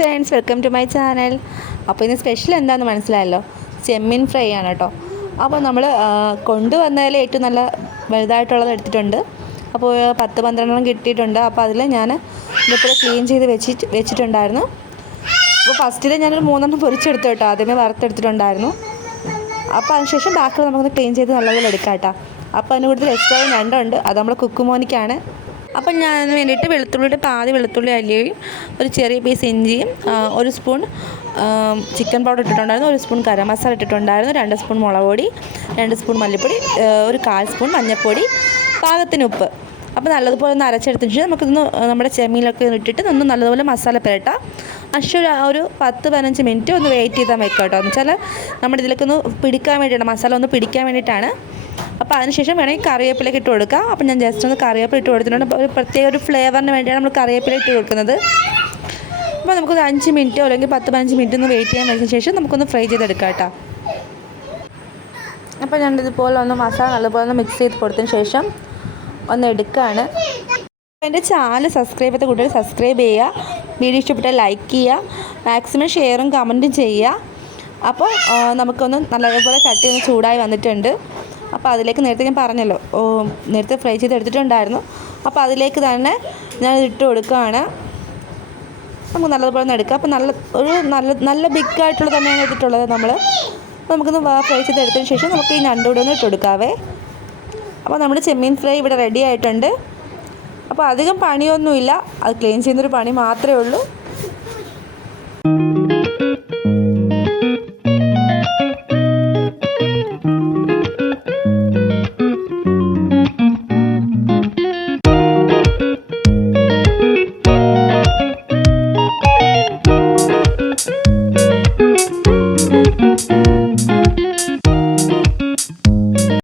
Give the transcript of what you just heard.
Friends, welcome to my channel. അപ്പോൾ ഇന്ന് special എന്താണെന്ന് മനസ്സിലായല്ലോ, ചെമ്മീൻ ഫ്രൈ ആണ് കേട്ടോ. അപ്പോൾ നമ്മൾ കൊണ്ടുവന്നതിൽ ഏറ്റവും നല്ല വലുതായിട്ടുള്ളത് എടുത്തിട്ടുണ്ട്. അപ്പോൾ 10-12 കിട്ടിയിട്ടുണ്ട്. അപ്പോൾ അതിൽ ഞാൻ ഇതിപ്പോൾ ക്ലീൻ ചെയ്ത് വെച്ചിട്ടുണ്ടായിരുന്നു. അപ്പോൾ ഫസ്റ്റിൽ ഞാനൊരു 3 പൊരിച്ചെടുത്തു കേട്ടോ, ആദ്യമേ വറുത്തെടുത്തിട്ടുണ്ടായിരുന്നു. അപ്പോൾ അതിനുശേഷം ബാക്കിൽ നമുക്കൊന്ന് ക്ലീൻ ചെയ്ത് നല്ലപോലെ എടുക്കാം കേട്ടോ. അപ്പോൾ അതിന് കൂടുതൽ എക്സ്ട്രാ 2 ഉണ്ട്, അത് നമ്മൾ കുക്കുമോനിക്കാണ്. അപ്പം ഞാൻ അതിന് വേണ്ടിയിട്ട് വെളുത്തുള്ളിയുടെ പാതി വെളുത്തുള്ളി അല്ലിയും ഒരു ചെറിയ പീസ് ഇഞ്ചിയും 1 സ്പൂൺ ചിക്കൻ പൗഡർ ഇട്ടിട്ടുണ്ടായിരുന്നു, 1 സ്പൂൺ ഗരം മസാല ഇട്ടിട്ടുണ്ടായിരുന്നു, 2 സ്പൂൺ മുളക് പൊടി, 2 സ്പൂൺ മല്ലിപ്പൊടി, ഒരു 1/4 സ്പൂൺ മഞ്ഞൾപ്പൊടി, പാകത്തിന് ഉപ്പ്. അപ്പോൾ നല്ലതുപോലെ ഒന്ന് അരച്ചെടുത്തതിന് ശേഷം നമുക്കിതൊന്ന് നമ്മുടെ ചെമ്മീനൊക്കെ ഇട്ടിട്ട് ഒന്ന് നല്ലതുപോലെ മസാല പുരട്ടാം. ഒരു 10-15 മിനിറ്റ് ഒന്ന് വെയിറ്റ് ചെയ്താൽ വെക്കാം കേട്ടോ. എന്ന് വെച്ചാൽ നമ്മുടെ ഇതിലേക്ക് ഒന്ന് പിടിക്കാൻ വേണ്ടിയിട്ടാണ്, മസാല ഒന്ന് പിടിക്കാൻ വേണ്ടിയിട്ടാണ്. അപ്പോൾ അതിനുശേഷം വേണമെങ്കിൽ കറിവേപ്പിലേക്ക് ഇട്ട് കൊടുക്കാം. അപ്പോൾ ഞാൻ ജസ്റ്റ് ഒന്ന് കറിവേപ്പില ഇട്ട് കൊടുത്തിട്ടുണ്ട്. ഒരു പ്രത്യേക ഒരു ഫ്ലേവറിന് വേണ്ടിയാണ് നമ്മൾ കറിവേപ്പില ഇട്ട് കൊടുക്കുന്നത്. അപ്പോൾ നമുക്കൊരു 5 മിനിറ്റോ അല്ലെങ്കിൽ 10-15 മിനിറ്റ് ഒന്ന് വെയിറ്റ് ചെയ്യാൻ വെച്ചതിന് ശേഷം നമുക്കൊന്ന് ഫ്രൈ ചെയ്തെടുക്കാം കേട്ടോ. അപ്പോൾ ഞാനിതുപോലെ ഒന്ന് മസാല നല്ലപോലെ ഒന്ന് മിക്സ് ചെയ്ത് കൊടുത്തതിന് ശേഷം ഒന്ന് എടുക്കുകയാണ്. എൻ്റെ ചാനൽ സബ്സ്ക്രൈബ് ചെയ്ത കൂട്ടുകാർ സബ്സ്ക്രൈബ് ചെയ്യുക, വീഡിയോ ഇഷ്ടപ്പെട്ടാൽ ലൈക്ക് ചെയ്യുക, മാക്സിമം ഷെയറും കമൻറ്റും ചെയ്യുക. അപ്പോൾ നമുക്കൊന്ന് നല്ലപോലെ ചട്ടി ഒന്ന് ചൂടായി വന്നിട്ടുണ്ട്. അപ്പോൾ അതിലേക്ക് നേരത്തെ ഞാൻ പറഞ്ഞല്ലോ, നേരത്തെ ഫ്രൈ ചെയ്ത് എടുത്തിട്ടുണ്ടായിരുന്നു. അപ്പോൾ അതിലേക്ക് തന്നെ ഞാൻ ഇട്ട് കൊടുക്കുകയാണ്. നമുക്ക് നല്ലതുപോലെ ഒന്ന് എടുക്കാം. അപ്പോൾ നല്ല ബിഗ് ആയിട്ടുള്ളത് തന്നെയാണ് എടുത്തിട്ടുള്ളത് നമ്മൾ. അപ്പോൾ നമുക്കൊന്ന് ഫ്രൈ ചെയ്ത് എടുത്തതിന് ശേഷം നമുക്ക് ഈ ഞണ്ട് കൂടെ ഒന്ന് ഇട്ട് കൊടുക്കാവേ. അപ്പോൾ നമ്മുടെ ചെമ്മീൻ ഫ്രൈ ഇവിടെ റെഡി ആയിട്ടുണ്ട്. അപ്പോൾ അധികം പണിയൊന്നുമില്ല, അത് ക്ലീൻ ചെയ്യുന്നൊരു പണി മാത്രമേ ഉള്ളൂ.